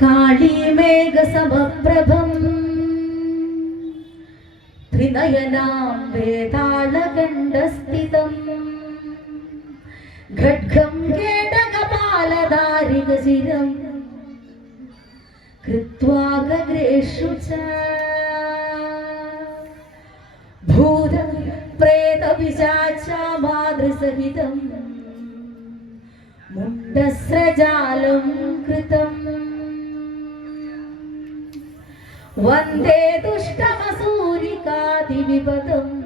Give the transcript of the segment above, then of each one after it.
കാളിമേഘസമപ്രഭം ത്രിനയനാം വേതാളകണ്ഠസ്ഥിതം. ഘട്കം കേടകപാലധാരികചിരം കൃത്വാഗ്രേഷു ച പിശാചാമാതൃസഹിതം. മുണ്ടസ്രജാലം കൃതം. വന്ദേ ദുഷ്ടമസൂരികാതിവിപദം.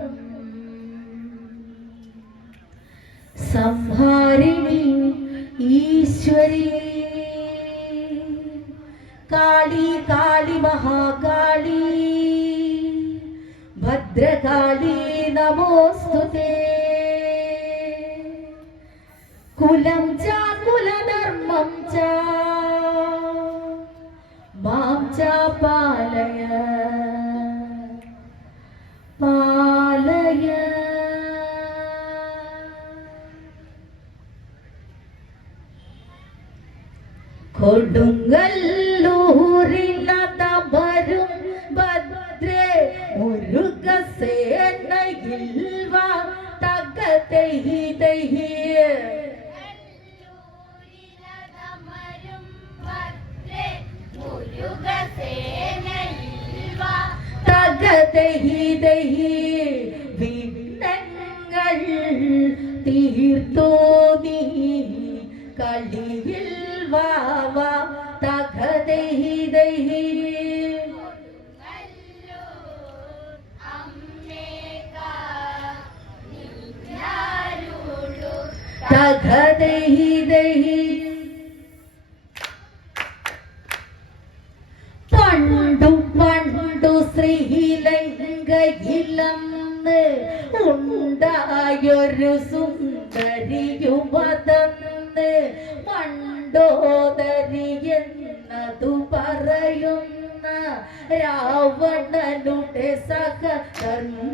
സംഹാരിണി ഈശ്വരി. കാളി കാളി മഹാകാളീ. ഭദ്രകാളി നമോസ്തു കുലം ചാകുലന വാ തകതൈതൈ വിഘ്നങ്ങൾ തീർത്തോ നീ. കളിയിൽ വാവ തകതൈതൈ തകതൈതൈ പണ്ടു ഉണ്ടായൊരു സുന്ദരി യുവതന്ന് മണ്ടോദരി എന്നതു പറയുന്ന രാവണനുടെ സഹധർമ്മിണിയെന്നും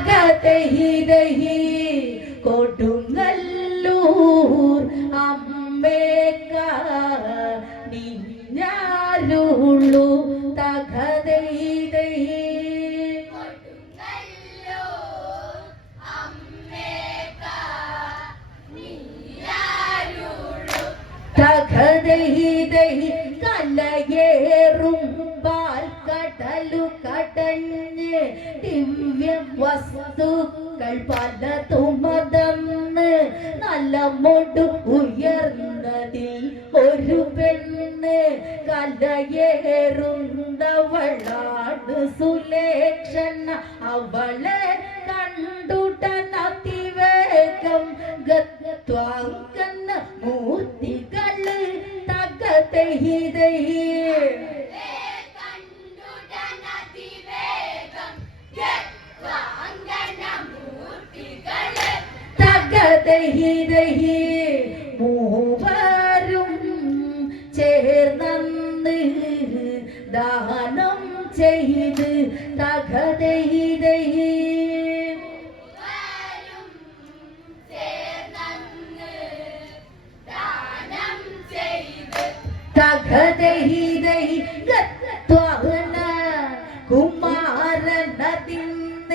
തകതഹിതഹി കൊടുങ്ങല്ലൂർ അമ്മേക്ക നിഞ്ഞാരുള്ളു തകതഹിതഹി തകതഹിതഹി കലയേറും சொத்துக்கள் பால்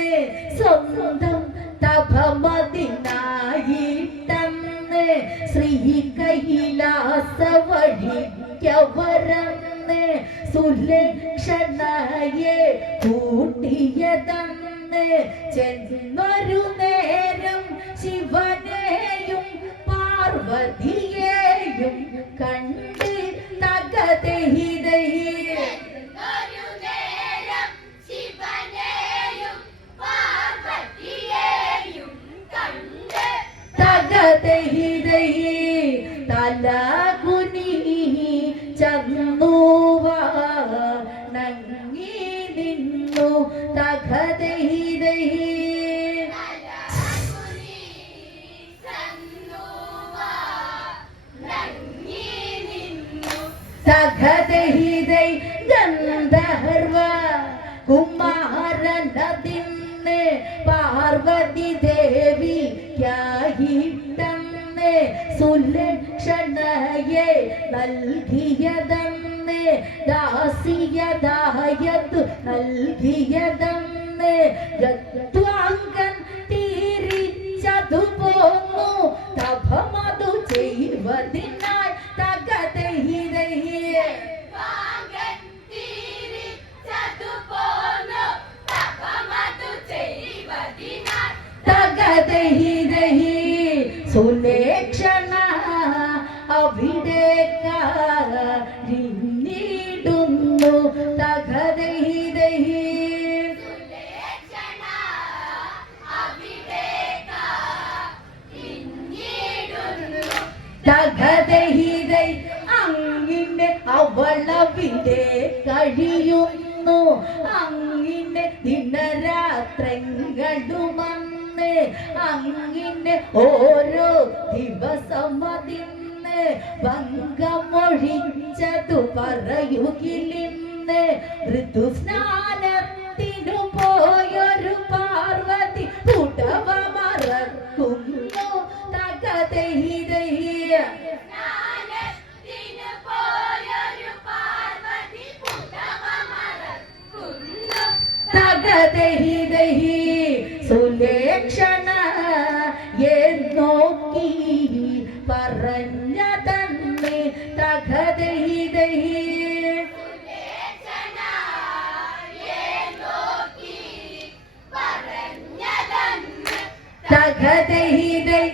കുമാരനതിന്ന് സ്വന്തം തപമതിനായിട്ടന്ന്. ശ്രീ കൈലാസ വഴിക്കവരന്ന് സുലക്ഷണയെ കൂട്ടിയതന്ന്. ചെന്നൊരു നേരം ശിവനെയും പാർവതിയെയും കണ്ട് തകതഹിതഹി ശിവനെയും പാർവതിയെയും സുലക്ഷണയെ നൽകിയതന്ന് ദാസിയതായത് നൽകിയതന്ന് ഗത്വാങ്കൻ തിരിച്ചതു പോന്നു തപമതു ചെയ്വതിനായി അവിടെ കാരിടുന്നു തകതൈതൈ. സുലേക്ഷണ അവിടേക്ക ഇഞ്ഞിടുന്നു തകതൈതൈ അങ്ങിനെ അവളവിടെ കഴിയുന്നു. അങ്ങിന്റെ ദിനരാത്രങ്ങളുമന്ന് അങ്ങിന്റെ ഓരോ ദിവസം അതിന്ന് ഭംഗമൊഴിച്ചതു പറയുകിലിന്ന് ഋതുസ്നാനത്തിനു പോയൊരു പാർവതി പുടവ മറക്കുന്നു. തകതൈതൈ സ്നാനത്തിനു പോയൊരു പാർവതി പുടവമറക്കുന്നു തകതൈതൈ സുലേക്ഷണ തകതൈതൈ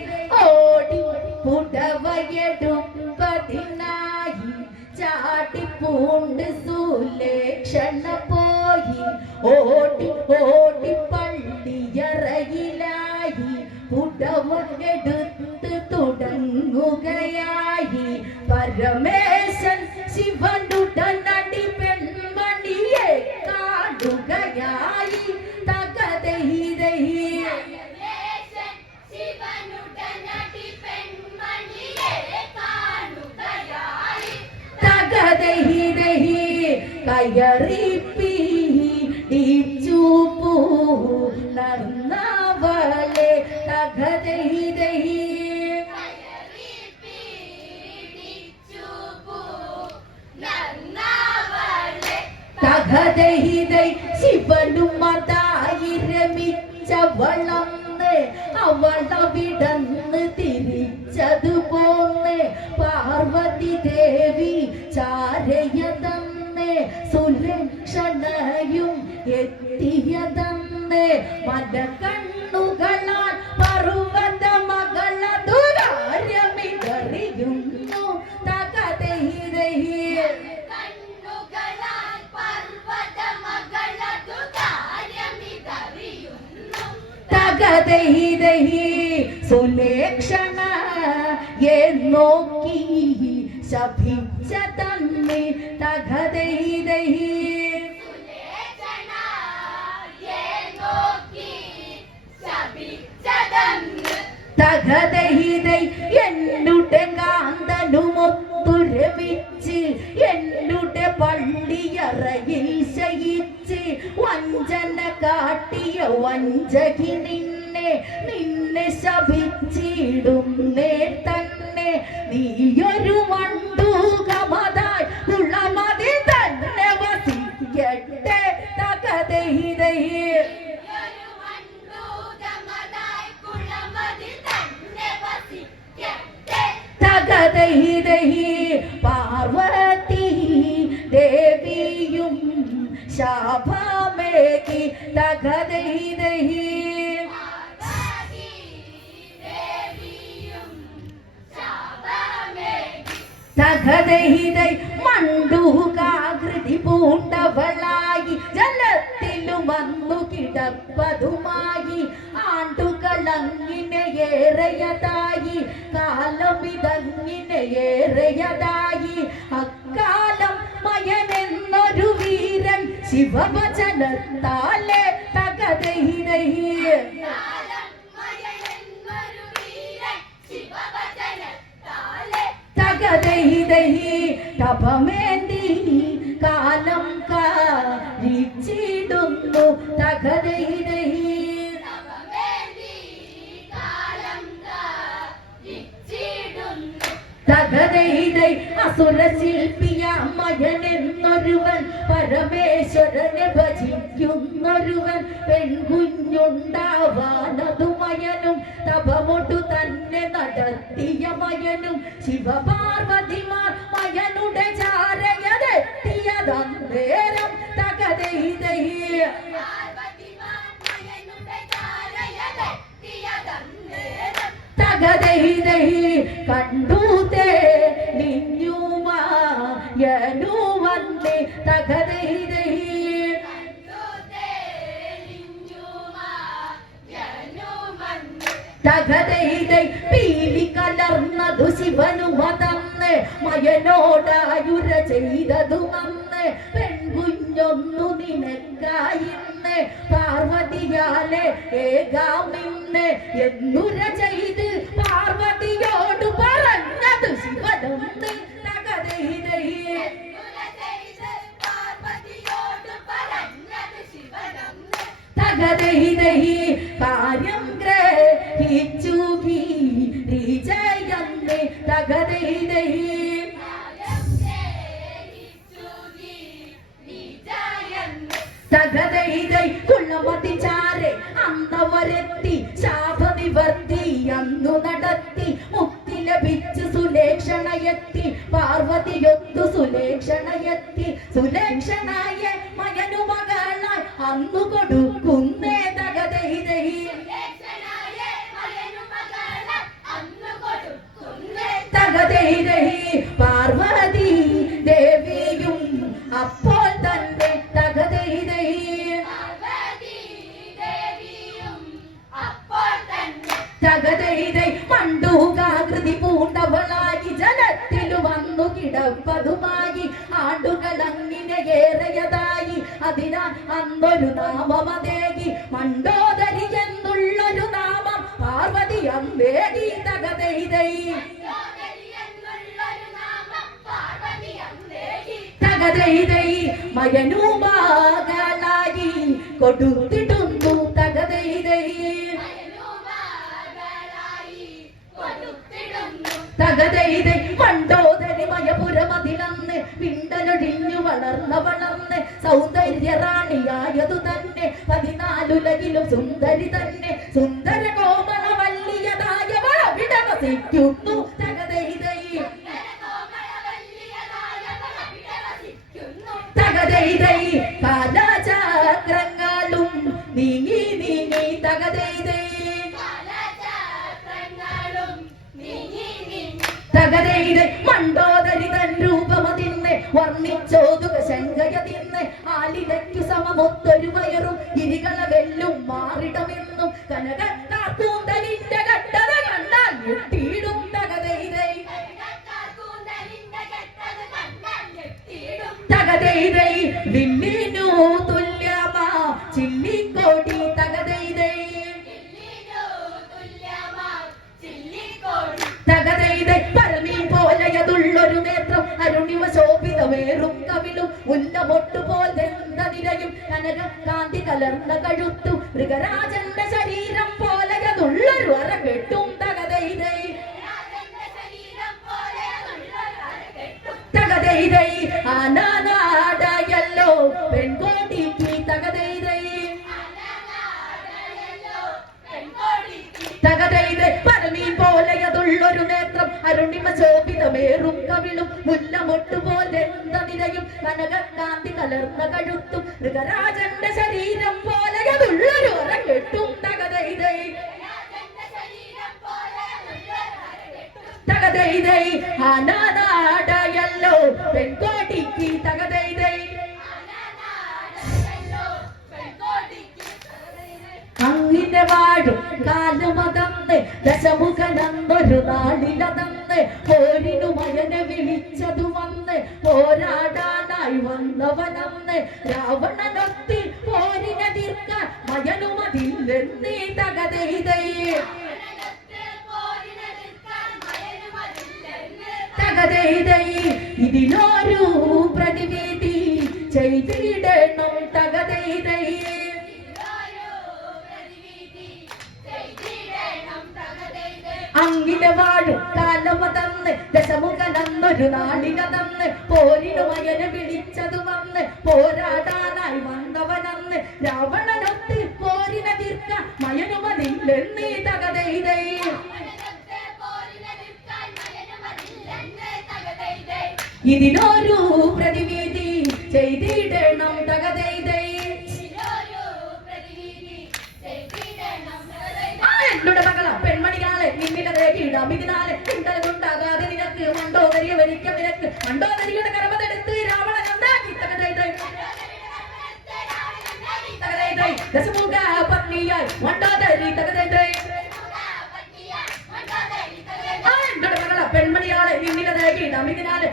ഓടി പുടവയെടുപ്പതിനായി ചാട്ടിപ്പൂണ്ട് സുലേക്ഷണ പോയി. ഓടി ഓടി പള്ളിയറയിലായി. പുടവ എടുത്ത് തുടങ്ങുകയായി. പരമേശൻ ശിവനുടനടി പെൺമണിയെ കാണുകയായി. കയറിപ്പി ചൂപ്പു നർന്നവളെ തകതൈതൈ തകതൈതൈ ശിവനും മതായി രമിച്ചവളന്ന് അവളവിടന്ന് തിരിച്ചതു പോന്ന് പാർവതി ദേവി ചാരയതന്ന് സുലക്ഷണയും എത്തിയതന്ന് മല കണ്ണുകളാൽ പർവത മകളതുരാര്യമിതറിയുന്നു തകതൈതൈ കണ്ണുകളാൽ പർവതമകളതു കാര്യമിതറിയുന്നു തകതൈതൈ സുലേക്ഷണ ഏ തകതൈതൈ സുലേഖനായെ നോക്കി ശപിച്ചതന്ന് തകതൈതൈ എന്നുടെ കാന്തനുമൊത്തുരമിച്ച് എന്നുടെ പള്ളിയറയിൽ ശയിച്ച് വഞ്ചന കാട്ടിയ വഞ്ചകി നിന്നെ നിന്നെ ശപിച്ചിടുന്നേ തന്നെ. നീയൊരു തകതൈതൈ മണ്ടൂകാകൃതി പൂണ്ടവളായി ജലത്തിലും വന്നു കിടപ്പതുമായി. ആണ്ടുകളങ്ങിനെയേറെയതായി കാലം കാലമിതങ്ങിനെ അക്കാലം മയനെന്നൊരു വീരൻ ശിവവചനത്താലെ തകതൈതൈ തകതൈതൈ തപമേന്തി കാലം കാരിച്ചിടുന്നു തകതൈതൈ ദഹി ശില്പിയ മയനെന്നൊരുവൻ പരമേശ്വരനെ ഭജിക്കുന്നൊരുവൻ. പെൺകുഞ്ഞുണ്ടാവാനതു മയനും തപമൊട്ടു തന്നെ നടത്തിയ മയനും ശിവപാർവതിമാർ മയനുടെ ചാരയതെത്തിയതന്നേരം തകതൈതൈ പാർവതിമാൻ മയനുടെ തകതൈതൈ പീലി കലർന്നതു ശിവനു മതന്ന് മയനോടായുര ചെയ്തതു അന്ന് പെൺകുഞ്ഞൊന്നു നിനക്കായിന്ന് പാർവതിയാലെ ഏകാമിന്ന്. എന്നുര ചെയ്ത് പാർവതിയോട് പറഞ്ഞത് ശിവനൊന്ന്. തകതൈതൈ തകതൈതൈ കാര്യം ഗ്രഹിച്ചു വിജയന്നേ തകതൈതൈ തകതൈതൈ കുള്ളമതി ചാരെ അന്നവരെത്തി ശാപനിവർത്തി അന്നു നടത്തി മുക്തി ലഭിച്ചു സുലേക്ഷണയെത്തി പാർവതിയൊത്തു സുലേക്ഷണയെത്തി സുലേക്ഷണായ മകനു മകളായി അന്നു കൊടുക്കുന്നേ കിടപ്പതുമായി ആണ്ടുകൾ അങ്ങിനെ ഏറെയതായി അന്നൊരു നാമമതേകി മണ്ടോദരി എന്നുള്ളൊരു നാമം പാർവതി അമ്പേകി തകതൈതൈ തകതൈതൈ മയനുമാകലായി കൊടുത്തിടുന്നു വളർന്ന വളർന്ന് സൗന്ദര്യ റാണിയായതു തന്നെ. പതിനാലുലകിലും സുന്ദരി തന്നെ. സുന്ദര കോമള വല്ലിയതായ വിടവസിക്കുന്നു വർണിച്ചോതുക ആലിലയ്ക്കു സമമൊത്തൊരു വയറും ഇരികള വെല്ലും മാറിടമെന്നും കനക കാന്തി കലർന്ന കഴുത്തു മൃഗരാജന്റെ നിരയും കനക കാന്തി കലർന്ന കഴുത്തും മൃഗരാജന്റെ ശരീരം പോലെ അതുള്ളൊരു കെട്ടും തകതൈതൈ തകതൈതൈ പെൺകോട്ടിക്ക് തകതൈതൈ അങ്ങിന്റെ വാഴും കാലുമതന്ന് ദശമുഖനന്നൊരു കവിതയിൽ തകതയിൽ ഇതിനൊരു പ്രതിവിധി ചെയ്തിടണം തകതയിൽ അങ്കിലവാട് കാലമ തന്ന് ദശമുഖ നന്നൊരു നാളിക തന്ന് പോരിനുമയന് വിളിച്ചതു വന്ന് പോരാടാ ഇതിനൊരു പ്രതിവിധി ചെയ്തിടണം തകതൈതൈ എന്നോട് മകള പെൺമണിയാളെ നിന്നിലെ രേഖയിടാം ഇതിനാലെ ഉണ്ടാകാതെ നിനക്ക് മണ്ടോദരിയെ വരിക്കം നിനക്ക്. മണ്ടോദരിയുടെ കർമ്മതെടുത്ത് രാവണൻ എന്താക്കി തകതൈതൈ തകതൈതൈ ദശമുഖ പത്നിയായി മണ്ടോദരി തകതൈതൈ ആ എന്നോട് മകള പെൺമണിയാളെ നിന്നിലെ ഇതിനാലെ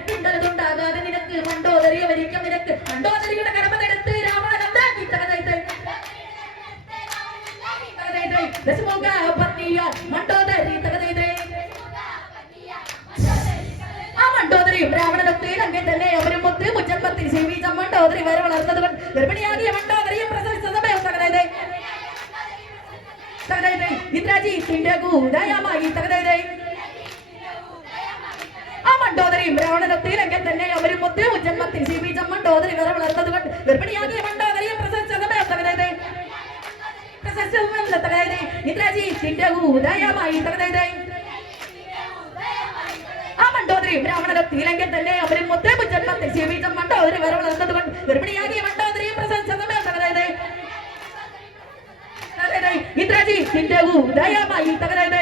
ഉണ്ടാകാതെ നിനക്ക് മണ്ടോദരിയെ വരിക്കം നിനക്ക്. മണ്ടോദരിയുടെ കർമ്മതെടുത്ത് ആ മണ്ടോദരിയും രാവണനൊക്കെ അങ്ങനെ തന്നെ അവരും മുത്ത് മുച്ചമ്പത്തിൽ ജീവിച്ച മണ്ടോദരി വരെ വളർന്നത് ഗർഭിണിയാകിയ മണ്ടോദരിയെ പ്രസവിച്ച സമയം തകതൈതൈ തകതൈതൈ തിന്റെ കൂതയമായി തകതൈതൈ ആ മണ്ടോദരിയും അങ്ങനെ തന്നെ അവരും മുത്തേ ജന്മത്തിൽ സേവിച്ച മണ്ടോദരി വരെ വളർന്നത് കൊണ്ട് ഗർഭിണിയാകിയ മണ്ടോദരിയും പ്രസവിച്ചത് സമയം തകതൈതൈ. പ്രസവിച്ച സമയം തകതൈതൈ. ഇന്ദ്രജീത്തിന്റെ കൂതയമായി തകതൈതൈ. ആ മണ്ടോദരി ബ്രാഹ്മണരത്തിയിലെങ്കിൽ തന്നെ അവരും മുത്തേ ജന്മത്തിൽ ജീവിച്ച മണ്ടോദരി വരെ വളർന്നത് കൊണ്ട് ഗർഭിണിയാകിയ മണ്ടോദരിയും പ്രസവിച്ച സമയം തകരാതെ ഇന്ദ്രജി നിന്റെ ഉദയമായി തകരാതെ